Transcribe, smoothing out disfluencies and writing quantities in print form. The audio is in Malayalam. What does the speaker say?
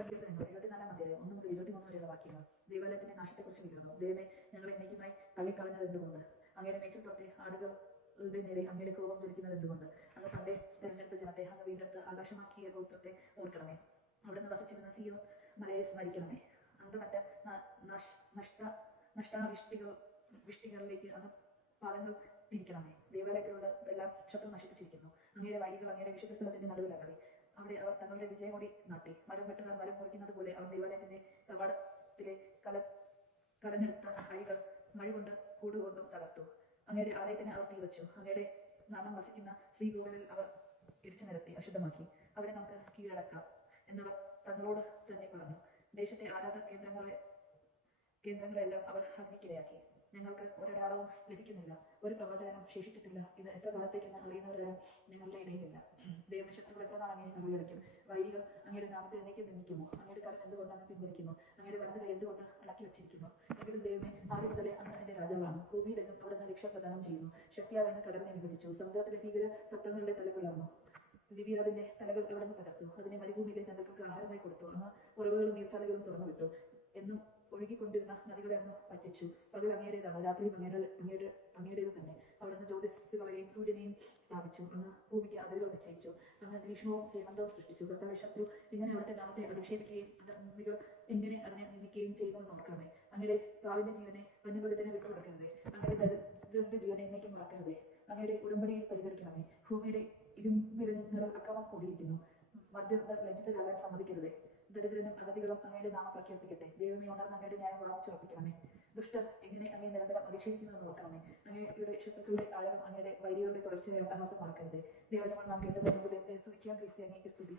സങ്കീർത്തനങ്ങൾ 24 അധ്യായം 1 മുതൽ 23 വരെയുള്ള വാക്യങ്ങൾ. ദൈവാലയത്തിന്റെ നാശത്തെക്കുറിച്ച് എഴുതുന്നു. ദൈവമേ, ഞങ്ങളെ എന്നേക്കുമായി തള്ളിക്കളഞ്ഞത് എന്തുകൊണ്ട്? അങ്ങയുടെ മേച്ചിൽപ്പുറത്തെ ആടുകളുടെ നേരെ അങ്ങയുടെ കോപം ജ്വലിക്കുന്നത് എന്തുകൊണ്ട്? അങ്ങ് പണ്ടേ തെരഞ്ഞെടുത്ത ജനത്തെ, അങ്ങ് വീണ്ടെടുത്ത് ആകാശമാക്കിയ ഗോത്രത്തെ ഓർക്കണമേ. അവിടുന്ന് വസിച്ചിരുന്ന സിയോൻ മലയെ സ്മരിക്കണമേ. അന്തമറ്റ വിഷ്ടികളിലേക്ക് അങ്ങ് പാദങ്ങൾ തിരിക്കണമേ. ദൈവാലയത്തിലുള്ളതെല്ലാം ശത്രു നശിപ്പിച്ചിരിക്കുന്നു. അങ്ങയുടെ വഴികൾ അങ്ങയുടെ വിശുദ്ധ സ്ഥലത്തിന്റെ നടുവിലകറി. അവിടെ അവർ തങ്ങളുടെ വിജയമൊടി നാട്ടി. മരം വെട്ടുകാർ മരം മുറിക്കുന്നത് പോലെ അവർ ദൈവാലയത്തിന്റെ കവാടത്തിലെ കടഞ്ഞെടുത്ത അഴികൾ മഴുകൊണ്ട് കൂടുകൊണ്ടും തകർത്തു. അങ്ങയുടെ ആലയത്തിന് അവർ തീവച്ചു. അങ്ങയുടെ നാമം വസിക്കുന്ന ശ്രീകോവിലിൽ അവർ ഇടിച്ചു നിരത്തി അശുദ്ധമാക്കി. അവരെ നമുക്ക് കീഴടക്കാം എന്നവർ തങ്ങളോട് തന്നെ പറഞ്ഞു. ദേശത്തെ ആരാധന കേന്ദ്രങ്ങളെല്ലാം അവർ അഗ്നിക്കിരയാക്കി. ഞങ്ങൾക്ക് ഒരടയാളവും ലഭിക്കുന്നില്ല, ഒരു പ്രവചനം ശേഷിച്ചിട്ടില്ല. ഇത് എത്ര കാലത്തേക്കെന്ന് അറിയുന്നവരാരും ഞങ്ങളുടെ ഇടയിലില്ല. ദൈവമേ, ശത്രുക്കൾ എത്ര നാൾ അങ്ങയെ മുറിയടയ്ക്കും? വൈരികൾ അങ്ങയുടെ നാമത്തെ എന്നേക്കും നിന്ദിക്കുമോ? അങ്ങയുടെ കരം എന്തുകൊണ്ട് അങ്ങ് പിൻവലിക്കുന്നു? അങ്ങയുടെ വലത് കൈ എന്തുകൊണ്ട് അടക്കി വെച്ചിരിക്കുന്നു? എങ്കിലും ദൈവമേ, ആദ്യം മുതലേ അങ്ങ് എന്റെ രാജാവാണ്. ഭൂമിയിലെങ്ങും അവിടുന്ന് രക്ഷ പ്രദാനം ചെയ്യുന്നു. ശക്തിയാൽ അങ്ങ് കടലിനെ വിഭജിച്ചു. സമുദ്രത്തിലെ ഭീകര സപ്തങ്ങളുടെ തലകളാണ്. ലിബിയാദിന്റെ തലകൾ അവിടുന്ന് തകർത്തു. അതിനെ മരുഭൂമിയിലെ ജനതകൾക്ക് ആഹാരമായി കൊടുത്തു. അങ്ങ് ഉറവുകളും നീർച്ചാലുകളും തുറന്നു വിട്ടു. എന്നും ഒഴുകിക്കൊണ്ടിരുന്ന നദികളെ അങ്ങ് പറ്റിച്ചു. പകൽ അങ്ങയുടേതാണ്, രാത്രിയും അങ്ങയുടേത് തന്നെ. അവിടുന്ന് ജ്യോതിസ്സുകളെയും സൂര്യനെയും സ്ഥാപിച്ചു. അങ്ങ് ഭൂമിക്ക് അതിരുകൾ നിശ്ചയിച്ചു. അങ്ങ് ഗ്രീഷ്മവും ഹേമന്തവും സൃഷ്ടിച്ചു. കർത്താവേ, ശത്രു എങ്ങനെ അവിടുത്തെ നാമത്തെ അധിക്ഷേപിക്കുകയും അധർമ്മികൾ എങ്ങനെ അതിനെ നിന്ദിക്കുകയും ചെയ്യുമെന്ന് നോക്കണമേ. അങ്ങയുടെ പ്രാവിന്റെ ജീവനെ വന്യമൃഗത്തിനെ വിട്ടുകൊടുക്കരുതേ. അങ്ങയുടെ ദരിദ്രന്റെ ജീവനെ എന്നേക്കും മറക്കരുതേ. അങ്ങയുടെ ഉടമ്പടിയെ പരിഗണിക്കണമേ. ഭൂമിയുടെ ഇരുമ്പിടങ്ങൾ അക്രമം കൂടിയിരിക്കുന്നു. മർദ്ദർ ലജ്ജിതരാകാൻ സമ്മതിക്കരുതേ. ദരിദ്രനും അഗതികളും അങ്ങയുടെ നാമം പ്രഖ്യാപിക്കട്ടെ. ദൈവമേ, ഉണർന്ന് അങ്ങയുടെ ന്യായം വാദിച്ചുറപ്പിക്കണമേ. ദുഷ്ടർ എങ്ങനെ അങ്ങയെ നിരന്തരം അധിക്ഷേപിക്കുന്നുവെന്ന് നോക്കണമേ. അങ്ങയുടെ ശത്രുക്കളുടെ ആരവം, അങ്ങയുടെ വൈരികളുടെ തുടർച്ചയായ അട്ടഹാസം മറക്കരുതേ. ദൈവജനങ്ങൾ നാം കേട്ടത് ക്രിസ്ത്യാനിക്ക് സ്തുതി.